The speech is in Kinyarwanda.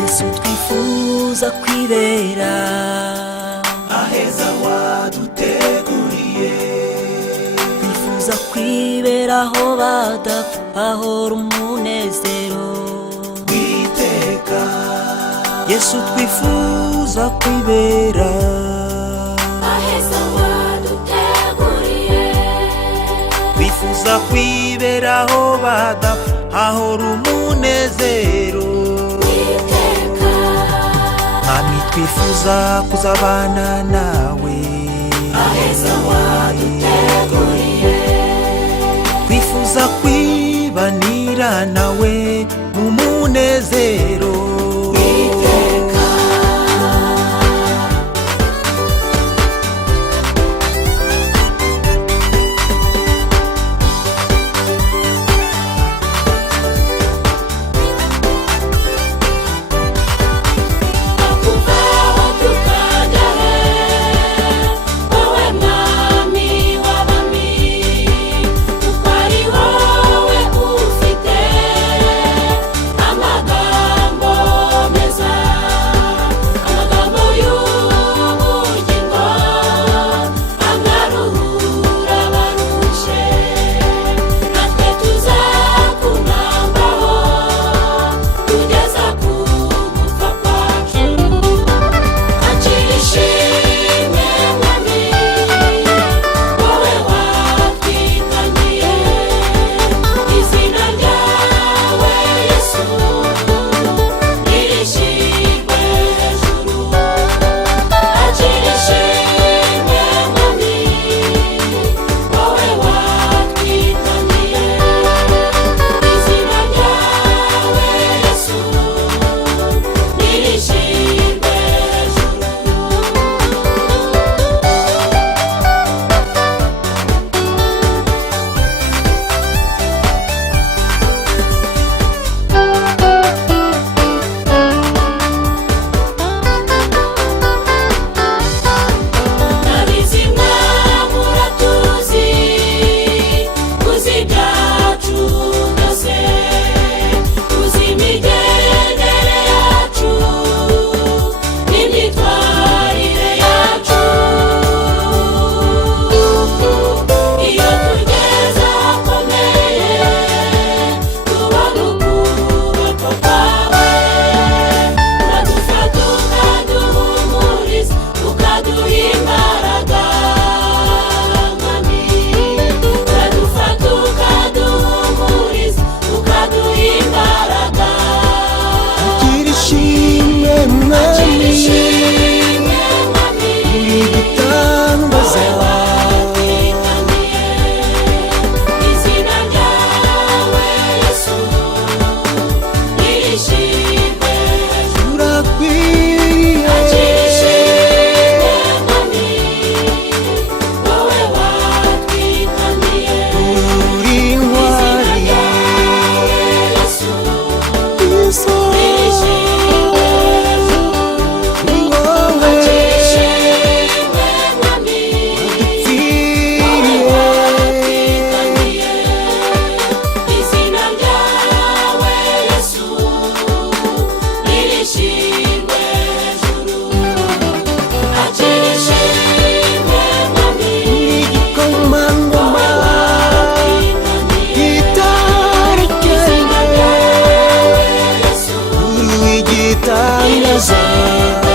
Yesu twifuza kwibera aheza waduteguriye, twifuza kwibera aho badapfa, hahora umunezero witeka. Yesu twifuza kwibera aheza waduteguriye, twifuza kwibera aho badapfa, hahora umunezero witeka. Mwami twifuza kuzabana nawe aheza waduteguriye, twifuza kwibanira nawe mu munezero witeka. Akuvaho tukajya he, wowe mwami w'abami, kuko ari wowe ufite amagambo meza, amagambo y'ubugingo, agaruhura abarushe. Natwe tuzakunambaho kugeza ku gupfa kwacu. Akira ishimwe mwami, wowe watwitangiye, izina ryawe Yesu nirishimwe hejuru. Akira ishimwe mwami, wowe watwitangiye, izina ryawe Yesu nirishimwe hejuru. Nabizi mwami uratuzi, uzi ibyacu byose, uzi imigendere yacu n'imyitwarire yacu. Iyo tugeze ahakomeye, tubona ukuboko kwawe, uradufata ukaduhumuriza, ukaduha imbaraga mwami. Uradufata ukaduhumuriza, ukaduha imbaraga. Akira ishimwe mwami, Akira ishimwe mwami, igitangaza watwitangiye, izina ryawe Yesu nirishimwe hejuru. urakwiriye. Akira ishimwe mwami, wowe watwitangiye, Uri izina intwari ryawe Yesu Yesu, nirishimwe hejuru. ni wowe Akira ishimwe mwami, wowe watwitangiye, izina ryawe Yesu nirishimwe hejuru. Akira ishimwe mwami, igikomangoma, watwitangiye, gitari izina cyanjye, ryawe Yesu uri igitangaza. nirishimwe